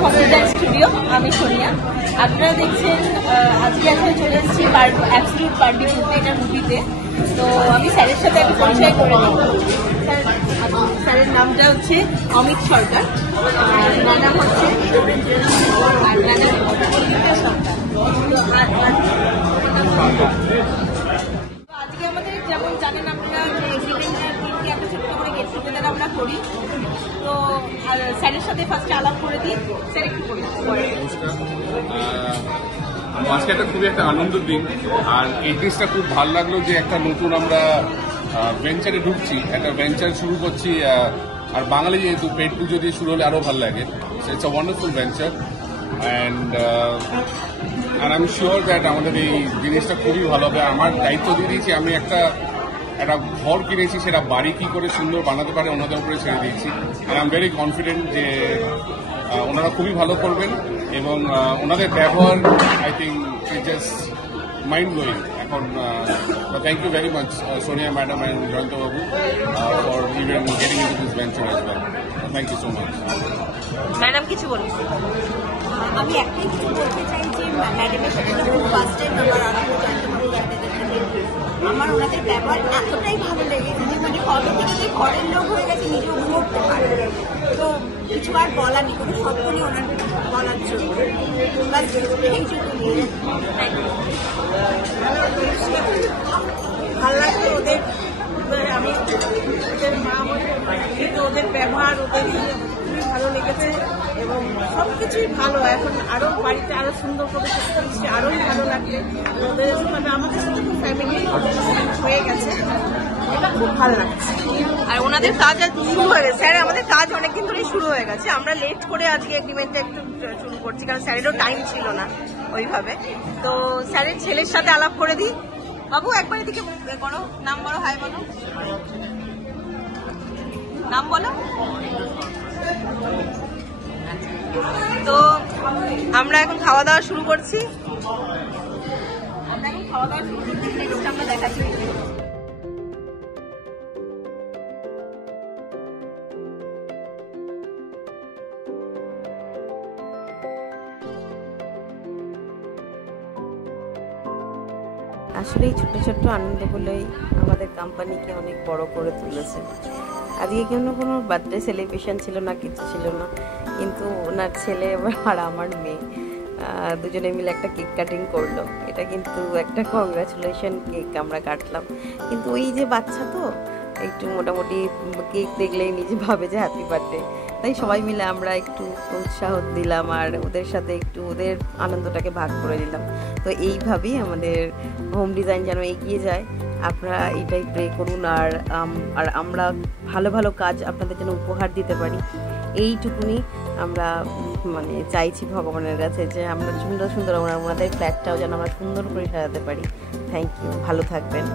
Home design studio. আমি সোনিয়া। আপনারা দেখছেন আজকে চলে এসেছি অ্যাবসলিউট বার্থডে করতে, এটা মুভিতে। তো আমি স্যারের সাথে একটা পরিচয় করে দিই। স্যারের নামটা হচ্ছে অমিত সরকার, ম্যাডাম হচ্ছে আর ম্যাডাম সরকার। আজকে আমাদের যেমন জানেন আপনারা যে এগ্রিমেন্টকে একটা ছোট্ট করে গেট টুগেদার আমরা করি। তো স্যারের সাথে ফার্স্টে আলাপ করে দিই। স্যার একটু বলুন। আজকে একটা খুবই একটা আনন্দের দিন, আর এই জিনিসটা খুব ভালো লাগলো যে একটা নতুন আমরা ভেঞ্চারে ঢুকছি, একটা ভেঞ্চার শুরু করছি। আর বাঙালি যেহেতু পেট পুজো দিয়ে শুরু হলে আরো ভালো লাগে। It's a wonderful venture and I am sure that আমাদের এই জিনিসটা খুবই ভালো হবে। আমার দায়িত্ব দিয়ে দিয়েছি, আমি একটা ঘর কিনেছি, সেটা বাড়ি কি করে সুন্দর বানাতে পারে ওনাদের উপরে ছেড়ে দিয়েছি। আর আই এম ভেরি কনফিডেন্ট যে ওনারা খুবই ভালো করবেন এবং ওনাদের ব্যবহার I think just mind blowing. এখন thank you very much Sonia madam and Jayanta babu for even getting into this venture as well. Thank you so much. Madam কিছু বলুন। আমি একটাই কিছু বলতে চাই যে ম্যাডামের সাথে যখন ফার্স্ট টাইম আমার ওনাদের ব্যবহার এতটাই ভালো লেগেছে যে মানে কবে থেকে যে ঘরের লোক হয়ে গেছে, নিজে উঠতে পারে। তো কিছু আর বলার নেই, কোনো শব্দ নেই ওনার বলার জন্য। ভালো লাগছে ওদের, আমি ওদের মা কিন্তু ওদের ব্যবহার ওদের খুবই ভালো লেগেছে এবং সব কিছুই ভালো। এখন আরো বাড়িতে আরো সুন্দর করে করছে, আরোই ভালো লাগবে। ওদের সাথে আমাদের সাথে খুব ফ্যামিলি হয়ে গেছে, এটা খুব ভালো লাগছে। আর ওনাদের কাজ আর শুরু হয়ে গেছে। স্যার আমাদের কাজ অনেকদিন ধরেই শুরু হয়ে গেছে। আমরা লেট করে আজকে এগ্রিমেন্টটা একটু শুরু করছি, কারণ স্যারেরও টাইম ছিল না ওইভাবে। তো স্যারের ছেলের সাথে আলাপ করে দিই। বাবু একবার এদিকে বলো, নাম বলো, হাই বলো, নাম বলো। তো আমরা এখন খাওয়া দাওয়া শুরু করছি। আমরা দেখাচ্ছি। আসলে এই ছোট্ট ছোট্ট আনন্দগুলোই আমাদের কোম্পানিকে অনেক বড় করে তুলেছে। আজকে কোনো বার্থডে সেলিব্রেশন ছিল না, কিছু ছিল না, কিন্তু ওনার ছেলে আর আমার মেয়ে দুজনে মিলে একটা কেক কাটিং করলো। এটা কিন্তু একটা কংগ্রাচুলেশন কেক আমরা কাটলাম। কিন্তু ওই যে বাচ্চা তো একটু মোটামুটি কেক দেখলেই নিজে ভাবে যে হ্যাপি বার্থডে, তাই সবাই মিলে আমরা একটু উৎসাহ দিলাম আর ওদের সাথে একটু ওদের আনন্দটাকে ভাগ করে দিলাম। তো এইভাবেই আমাদের হোম ডিজাইন যেন এগিয়ে যায়, আপনারা এটাই প্রে করুন। আর আমরা ভালো ভালো কাজ আপনাদের যেন উপহার দিতে পারি, এইটুকুনি আমরা মানে চাইছি ভগবানের কাছে, যে আমরা সুন্দর সুন্দর ওনাদের ফ্ল্যাটটাও যেন আমরা সুন্দর করে সাজাতে পারি। থ্যাংক ইউ, ভালো থাকবেন।